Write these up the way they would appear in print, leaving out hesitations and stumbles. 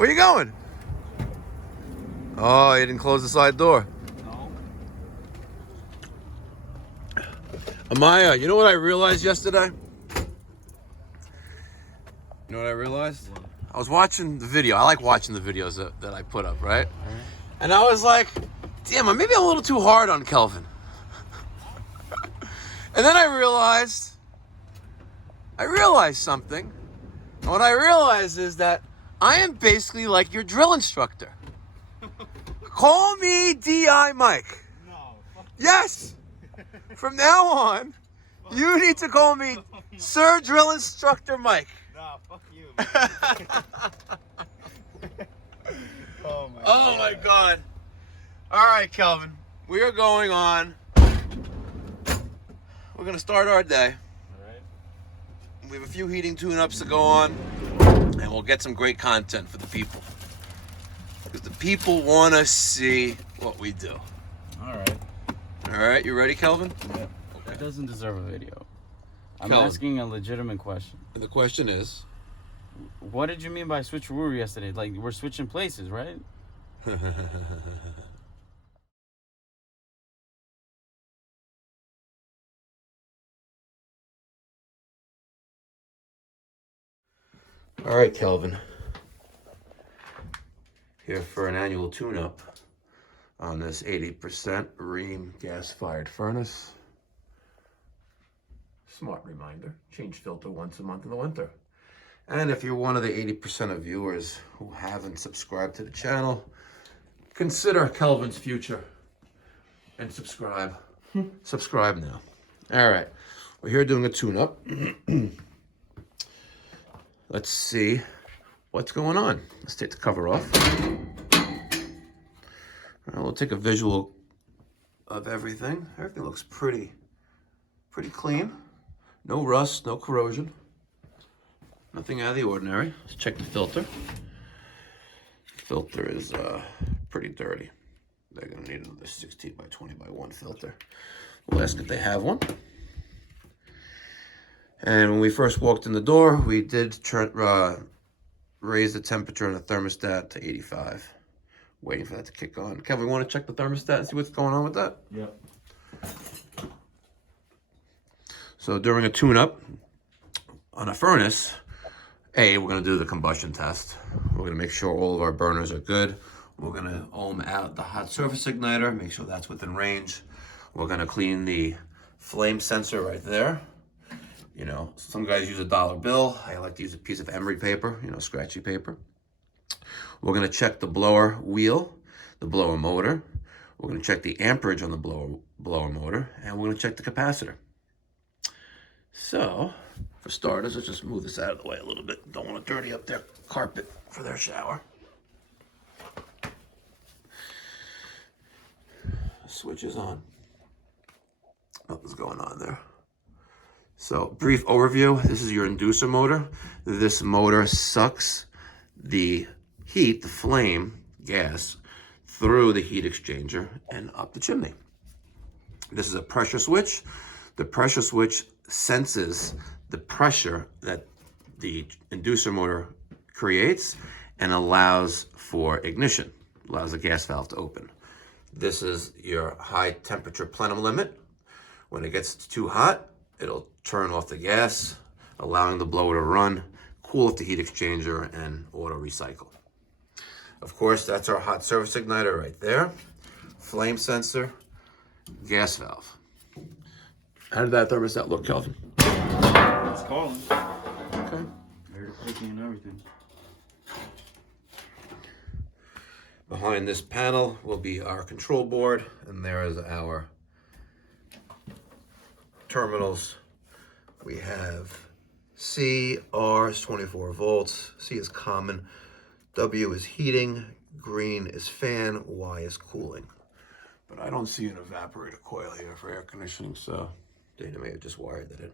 Where you going? Oh, you didn't close the side door. No. Amaya, you know what I realized yesterday? You know what I realized? What? I was watching the video. I like watching the videos that I put up, right? And I was like, damn, maybe I'm a little too hard on Kelvin. And then I realized something. And what I realized is that I am basically like your drill instructor. Call me D.I. Mike. No. Yes. From now on, you need to call me Sir Drill Instructor Mike. Nah, fuck you, man. Oh my God. All right, Kelvin. We are going on. We're going to start our day. All right. We have a few heating tune-ups to go on, and we'll get some great content for the people. Because the people want to see what we do. All right. All right, you ready, Kelvin? Yeah. Okay. That doesn't deserve a video. I'm Kelvin. asking a legitimate question. And the question is... What did you mean by switcheroo yesterday? Like, we're switching places, right? All right, Kelvin. Here for an annual tune-up on this 80% Rheem gas-fired furnace. Smart reminder, change filter once a month in the winter. And if you're one of the 80% of viewers who haven't subscribed to the channel, consider Kelvin's future and subscribe. Subscribe now. All right, we're here doing a tune-up. Let's see what's going on. Let's take the cover off. We'll take a visual of everything. Everything looks pretty clean. No rust, no corrosion. Nothing out of the ordinary. Let's check the filter. Filter is pretty dirty. They're gonna need another 16 by 20 by 1 filter. We'll ask if they have one. And when we first walked in the door, we did raise the temperature on the thermostat to 85. Waiting for that to kick on. Kevin, we want to check the thermostat and see what's going on with that? Yep. So during a tune-up on a furnace, we're going to do the combustion test. We're going to make sure all of our burners are good. We're going to ohm out the hot surface igniter, make sure that's within range. We're going to clean the flame sensor right there. You know, some guys use a dollar bill. I like to use a piece of emery paper, you know, scratchy paper. We're going to check the blower wheel, the blower motor. We're going to check the amperage on the blower motor, and we're going to check the capacitor. So, for starters, let's just move this out of the way a little bit. Don't want to dirty up their carpet for their shower. Switch is on. Nothing's going on there. So, brief overview. This is your inducer motor. This motor sucks the heat, the flame, gas, through the heat exchanger and up the chimney. This is a pressure switch. The pressure switch senses the pressure that the inducer motor creates and allows for ignition, allows the gas valve to open. This is your high temperature plenum limit. When it gets too hot, it'll turn off the gas, allowing the blower to run, cool off the heat exchanger, and auto recycle. Of course, that's our hot surface igniter right there. Flame sensor, gas valve. How did that thermostat look, Kelvin? It's calling. Okay. Heard it clicking and everything. Behind this panel will be our control board, and there is our terminals. We have C, R is 24 volts, C is common, W is heating, green is fan, Y is cooling. But I don't see an evaporator coil here for air conditioning, so Dana may have just wired that in.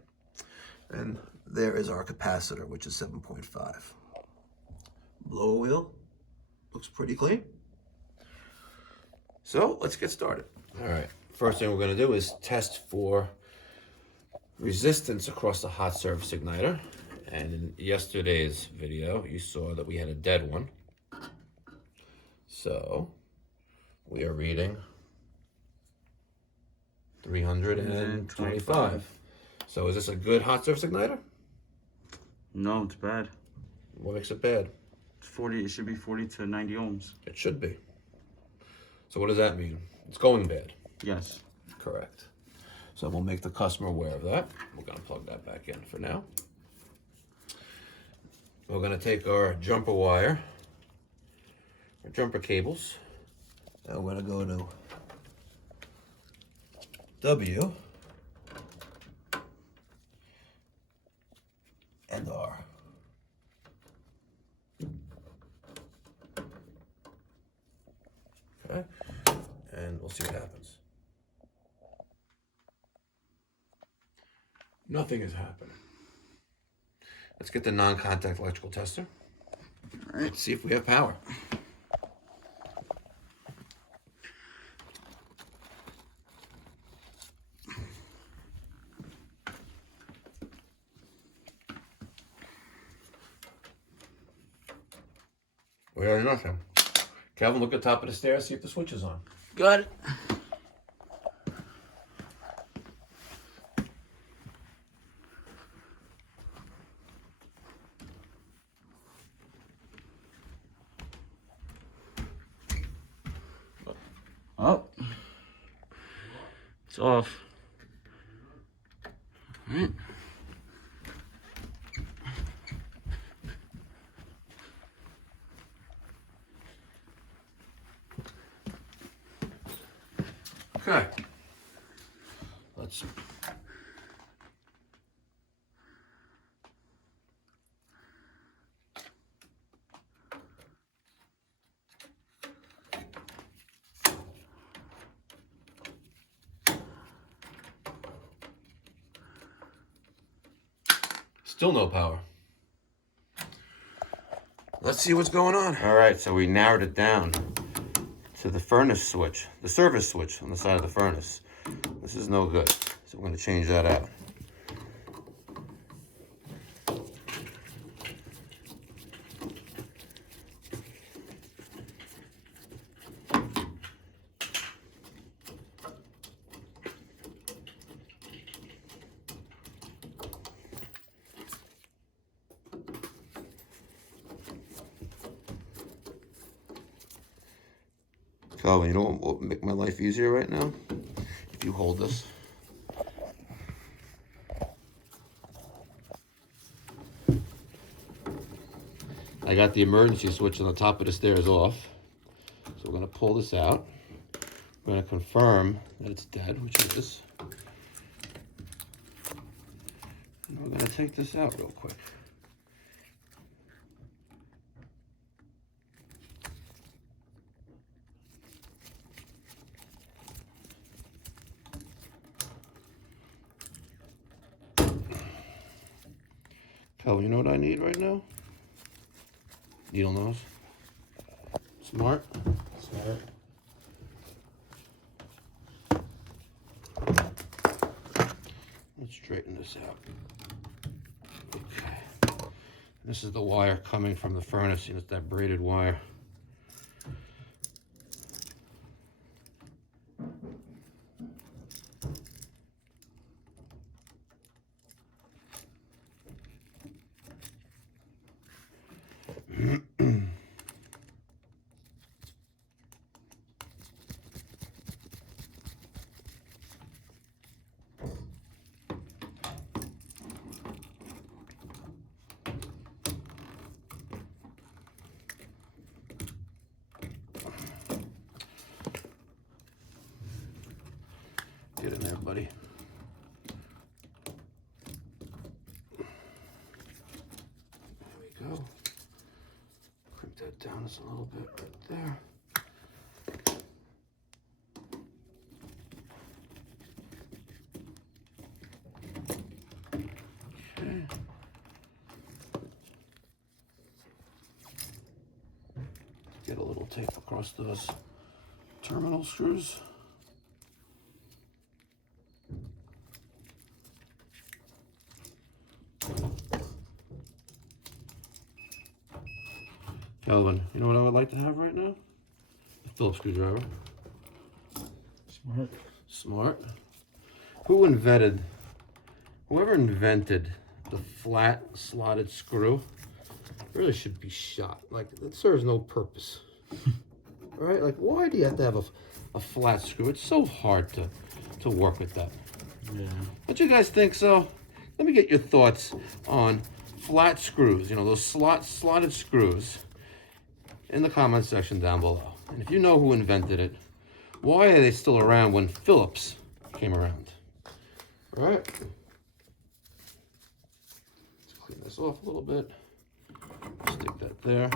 And there is our capacitor, which is 7.5. Blower wheel looks pretty clean. So let's get started. All right, first thing we're gonna do is test for resistance across the hot surface igniter. And in yesterday's video, you saw that we had a dead one. So we are reading 325. So is this a good hot surface igniter? No, it's bad. What makes it bad? It's 40. It should be 40 to 90 ohms. It should be. So what does that mean? It's going bad. Yes. Correct. So we'll make the customer aware of that. We're going to plug that back in for now. We're going to take our jumper wire, our jumper cables, and we're going to go to W and R. Okay, and we'll see what happens. Nothing is happening. Let's get the non-contact electrical tester. All right. Let's see if we have power. We heard nothing. Calvin, look at the top of the stairs, see if the switch is on. Got it. Oh, it's off. All right. Okay. Let's. Still no power. Let's see what's going on. All right, so we narrowed it down to the furnace switch, the service switch on the side of the furnace. This is no good, so we're going to change that out. Calvin, you know what will make my life easier right now? If you hold this. I got the emergency switch on the top of the stairs off. So we're going to pull this out. We're going to confirm that it's dead, which it is. And we're going to take this out real quick. Calvin, you know what I need right now? Needle nose. Smart. Smart. Let's straighten this out. Okay. This is the wire coming from the furnace. You know, it's that braided wire. Get in there, buddy. There we go. Crimp that down just a little bit right there. Okay. Get a little tape across those terminal screws. Calvin, you know what I would like to have right now? Phillips screwdriver. Smart. Smart. Whoever invented the flat slotted screw really should be shot. Like, it serves no purpose. All right, like, why do you have to have a flat screw? It's so hard to work with that. Yeah. Don't you guys think so? Let me get your thoughts on flat screws, you know, those slotted screws, in the comment section down below. And if you know who invented it, why are they still around when Phillips came around? All right. Let's clean this off a little bit. Stick that there.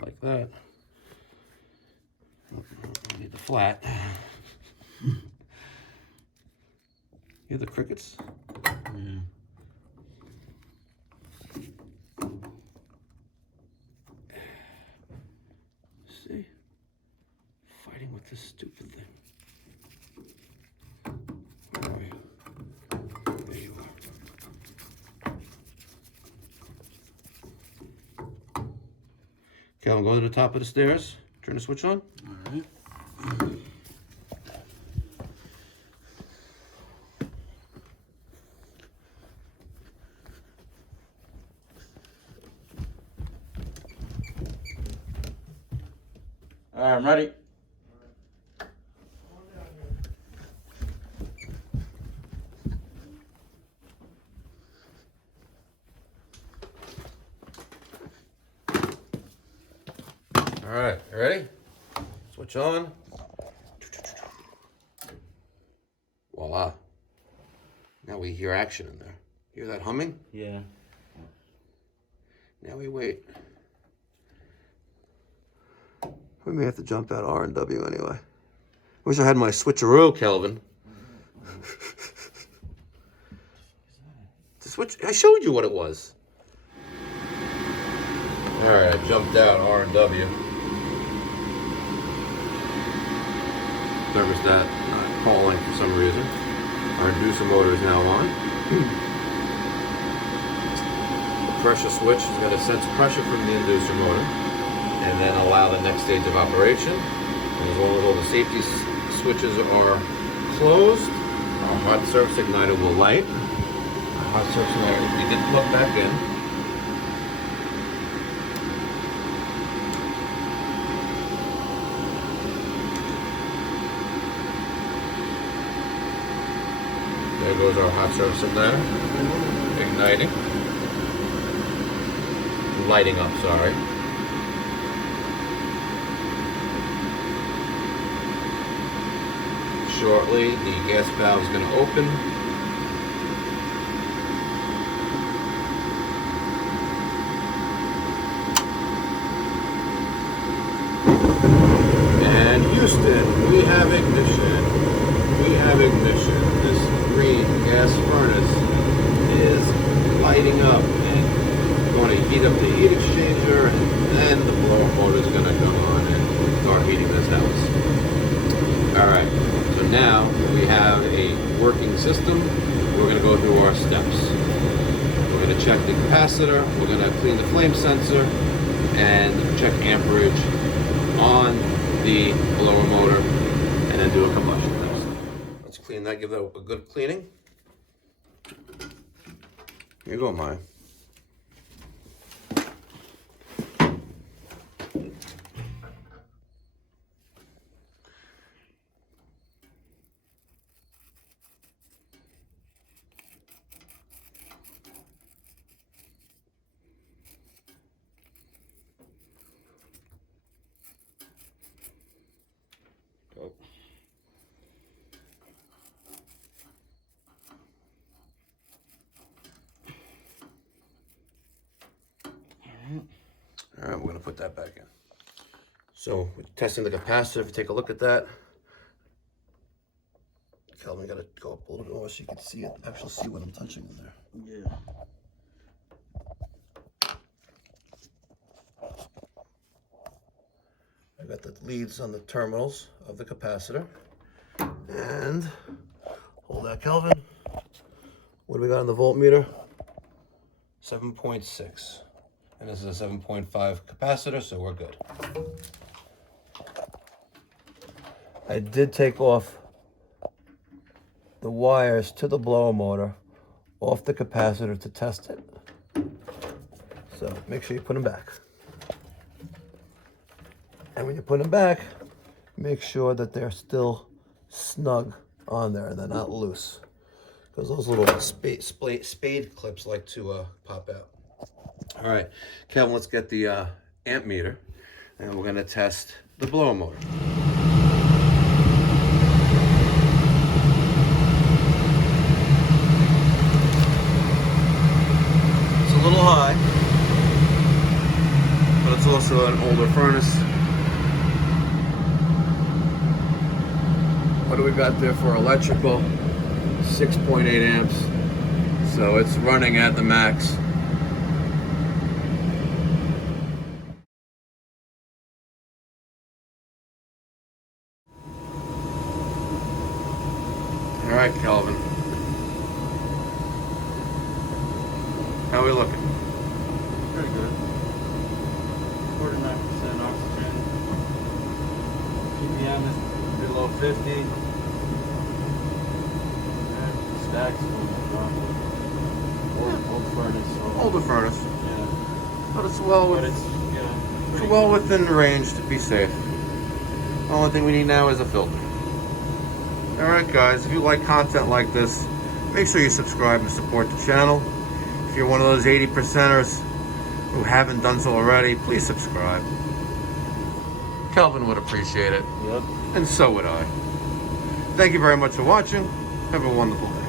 Like that. I need the flat. Hear the crickets? Yeah. See? Fighting with this stupid thing. Where are you? There you are. Calvin, go to the top of the stairs. Turn the switch on. All right. All right, I'm ready. All right, you ready? Switch on. Voila. Now we hear action in there. Hear that humming? Yeah. Now we wait. We may have to jump out R&W anyway. Wish I had my switcheroo, Kelvin. The switch, I showed you what it was. All right, I jumped out R&W. Thermostat not calling for some reason. Our inducer motor is now on. The pressure switch is going to sense pressure from the inducer motor and then allow the next stage of operation. And as long as all the safety switches are closed, our hot surface igniter will light. Our hot surface igniter, we did plug back in. There goes our hot surface igniter, igniting, lighting up, sorry. Shortly, the gas valve is going to open. And Houston, we have ignition. We have ignition. This Rheem gas furnace is lighting up and going to heat up the heat exchanger, and then the blower motor is going to come on and start heating this house. All right. So now we have a working system. We're going to go through our steps. We're going to check the capacitor. We're going to clean the flame sensor and check amperage on the blower motor, and then do a combustion test. Let's clean that, give that a good cleaning. Here you go, Maya. All right, we're going to put that back in. So we're testing the capacitor. If you take a look at that, Kelvin, got to go up a little bit more so you can see it. Actually, see what I'm touching in there. Yeah. I got the leads on the terminals of the capacitor, and hold that, Kelvin. What do we got on the voltmeter? 7.6. And this is a 7.5 capacitor, so we're good. I did take off the wires to the blower motor off the capacitor to test it. So make sure you put them back. And when you put them back, make sure that they're still snug on there and they're not loose. Because those little spade clips like to pop out. All right, Kevin, let's get the amp meter and we're gonna test the blower motor. It's a little high, but it's also an older furnace. What do we got there for electrical? 6.8 amps. So it's running at the max. All right, Calvin. How are we looking? Pretty good. 49% oxygen. PPM is below 50. Stacks old furnace. So, Older furnace, yeah. but it's well But with, it's, you know, it's pretty well good. within range to be safe. The only thing we need now is a filter. All right, guys. If you like content like this, make sure you subscribe and support the channel. If you're one of those 80%ers who haven't done so already, please subscribe. Kelvin would appreciate it, Yep. and so would I. Thank you very much for watching. Have a wonderful day.